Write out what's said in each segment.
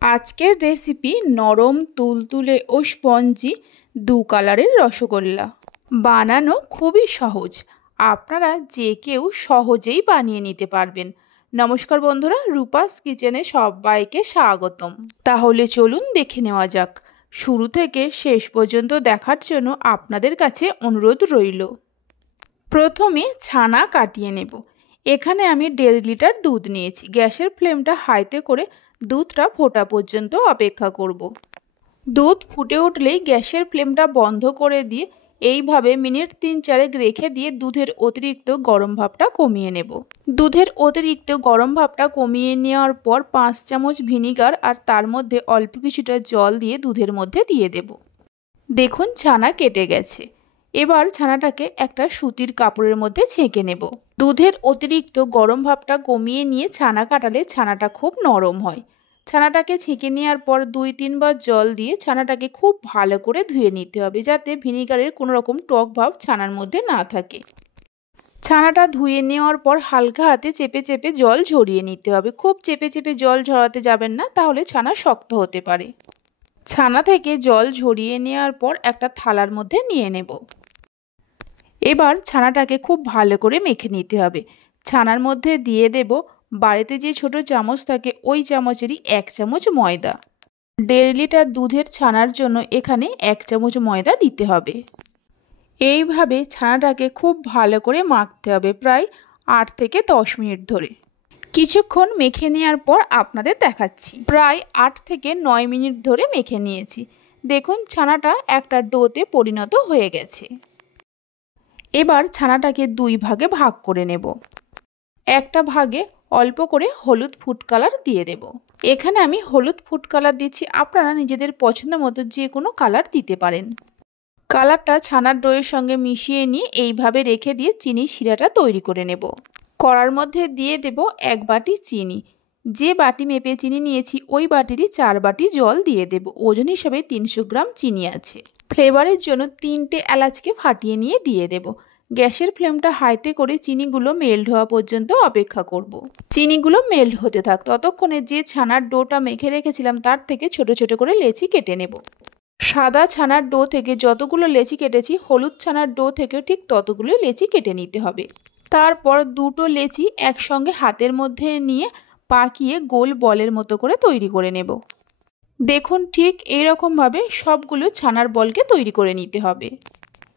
আজকের রেসিপি নরম তুলতুলে ও স্পঞ্জি দু কালারের রসগোল্লা। বানানো খুবই সহজ, আপনারা যে কেউ সহজেই বানিয়ে নিতে পারবেন। নমস্কার বন্ধুরা, রূপাস কিচেনে সবাইকে স্বাগতম। তাহলে চলুন দেখে নেওয়া যাক। শুরু থেকে শেষ পর্যন্ত দেখার জন্য আপনাদের কাছে অনুরোধ রইল। প্রথমে ছানা কাটিয়ে নেব। এখানে আমি 1.5 লিটার দুধ নিয়েছি। গ্যাসের ফ্লেমটা হাইতে করে দুধটা ফোটা পর্যন্ত অপেক্ষা করব। দুধ ফুটে উঠলেই গ্যাসের ফ্লেমটা বন্ধ করে দিয়ে এইভাবে মিনিট 3-4 রেখে দিয়ে দুধের অতিরিক্ত গরম ভাবটা কমিয়ে নেব। দুধের অতিরিক্ত গরম ভাবটা কমিয়ে নেওয়ার পর 5 চামচ ভিনিগার আর তার মধ্যে অল্প কিছুটা জল দিয়ে দুধের মধ্যে দিয়ে দেব। দেখুন ছানা কেটে গেছে। এবার ছানাটাকে একটা সুতির কাপড়ের মধ্যে ছেঁকে নেব। দুধের অতিরিক্ত গরম ভাবটা কমিয়ে নিয়ে ছানা কাটালে ছানাটা খুব নরম হয়। ছানাটাকে ছেঁকে নেওয়ার পর 2-3 বার জল দিয়ে ছানাটাকে খুব ভালো করে ধুয়ে নিতে হবে, যাতে ভিনিগারের কোনো রকম টক ভাব ছানার মধ্যে না থাকে। ছানাটা ধুয়ে নেওয়ার পর হালকা হাতে চেপে চেপে জল ঝরিয়ে নিতে হবে। খুব চেপে চেপে জল ঝরাতে যাবেন না, তাহলে ছানা শক্ত হতে পারে। ছানা থেকে জল ঝরিয়ে নেওয়ার পর একটা থালার মধ্যে নিয়ে নেব। এবার ছানাটাকে খুব ভালো করে মেখে নিতে হবে। ছানার মধ্যে দিয়ে দেব বাড়িতে যে ছোট চামচ থাকে ওই চামচেরই 1 চামচ ময়দা। 1.5 লিটার দুধের ছানার জন্য এখানে 1 চামচ ময়দা দিতে হবে। এইভাবে ছানাটাকে খুব ভালো করে মাখতে হবে, প্রায় 8 থেকে 10 মিনিট ধরে। কিছুক্ষণ মেখে নেওয়ার পর আপনাদের দেখাচ্ছি। প্রায় 8 থেকে 9 মিনিট ধরে মেখে নিয়েছি। দেখুন ছানাটা একটা ডোতে পরিণত হয়ে গেছে। এবার ছানাটাকে 2 ভাগে ভাগ করে নেব। একটা ভাগে অল্প করে হলুদ ফুড কালার দিয়ে দেব। এখানে আমি হলুদ ফুড কালার দিচ্ছি, আপনারা নিজেদের পছন্দ মতো যে কোনো কালার দিতে পারেন। কালারটা ছানার ডোয়ের সঙ্গে মিশিয়ে নিয়ে এইভাবে রেখে দিয়ে চিনি শিরাটা তৈরি করে নেব। কড়ার মধ্যে দিয়ে দেব 1 বাটি চিনি। যে বাটি মেপে চিনি নিয়েছি ওই বাটিরই 4 বাটি জল দিয়ে দেব। ওজন হিসাবে 300 গ্রাম চিনি আছে। ফ্লেভারের জন্য 3টে এলাচকে ফাটিয়ে নিয়ে দিয়ে দেব। গ্যাসের ফ্লেমটা হাইতে করে চিনিগুলো মেল্ট হওয়া পর্যন্ত অপেক্ষা করব। চিনিগুলো মেল্ট হতে থাক, ততক্ষণে যে ছানার ডোটা মেখে রেখেছিলাম তার থেকে ছোট ছোট করে লেচি কেটে নেব। সাদা ছানার ডো থেকে যতগুলো লেচি কেটেছি হলুদ ছানার ডো থেকে ঠিক ততগুলো লেচি কেটে নিতে হবে। তারপর দুটো লেচি একসঙ্গে হাতের মধ্যে নিয়ে পাকিয়ে গোল বলের মতো করে তৈরি করে নেব। দেখুন ঠিক এইরকমভাবে সবগুলো ছানার বলকে তৈরি করে নিতে হবে।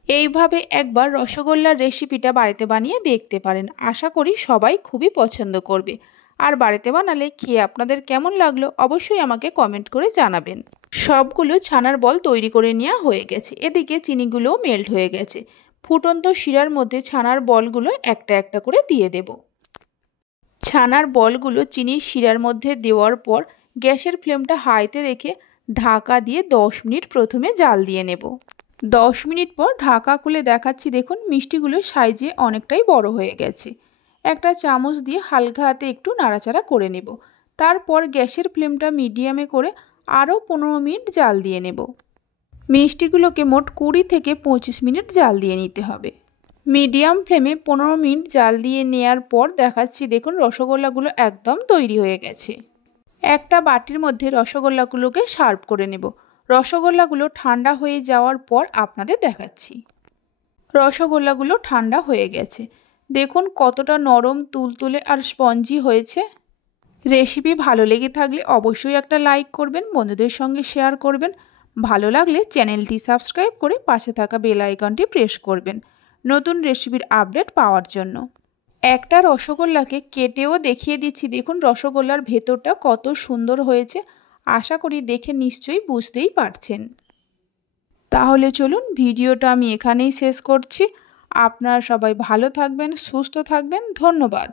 এইভাবে একবার রসগোল্লার রেসিপিটা বাড়িতে বানিয়ে দেখতে পারেন। আশা করি সবাই খুবই পছন্দ করবে। আর বাড়িতে বানালে খেয়ে আপনাদের কেমন লাগলো অবশ্যই আমাকে কমেন্ট করে জানাবেন। সবগুলো ছানার বল তৈরি করে নেওয়া হয়ে গেছে। এদিকে চিনিগুলোও মেল্ট হয়ে গেছে। ফুটন্ত শিরার মধ্যে ছানার বলগুলো একটা একটা করে দিয়ে দেব। ছানার বলগুলো চিনির শিরার মধ্যে দেওয়ার পর গ্যাসের ফ্লেমটা হাইতে রেখে ঢাকা দিয়ে 10 মিনিট প্রথমে জাল দিয়ে নেব। 10 মিনিট পর ঢাকা খুলে দেখাচ্ছি। দেখুন মিষ্টিগুলো সাইজে অনেকটাই বড় হয়ে গেছে। একটা চামচ দিয়ে হালকা হাতে একটু নাড়াচাড়া করে নেব। তারপর গ্যাসের ফ্লেমটা মিডিয়ামে করে আরও 15 মিনিট জাল দিয়ে নেব। মিষ্টিগুলোকে মোট 20 থেকে 25 মিনিট জাল দিয়ে নিতে হবে। মিডিয়াম ফ্লেমে 15 মিনিট জাল দিয়ে নেওয়ার পর দেখাচ্ছি। দেখুন রসগোল্লাগুলো একদম তৈরি হয়ে গেছে। একটা বাটির মধ্যে রসগোল্লাগুলোকে সার্ভ করে নেব। রসগোল্লাগুলো ঠান্ডা হয়ে যাওয়ার পর আপনাদের দেখাচ্ছি। রসগোল্লাগুলো ঠান্ডা হয়ে গেছে। দেখুন কতটা নরম তুলতুলে আর স্পঞ্জি হয়েছে। রেসিপি ভালো লেগে থাকলে অবশ্যই একটা লাইক করবেন, বন্ধুদের সঙ্গে শেয়ার করবেন। ভালো লাগলে চ্যানেলটি সাবস্ক্রাইব করে পাশে থাকা বেল আইকনটি প্রেস করবেন নতুন রেসিপির আপডেট পাওয়ার জন্য। একটা রসগোল্লাকে কেটেও দেখিয়ে দিচ্ছি। দেখুন রসগোল্লার ভেতরটা কত সুন্দর হয়েছে। আশা করি দেখে নিশ্চয়ই বুঝতেই পারছেন। তাহলে চলুন ভিডিওটা আমি এখানেই শেষ করছি। আপনারা সবাই ভালো থাকবেন, সুস্থ থাকবেন। ধন্যবাদ।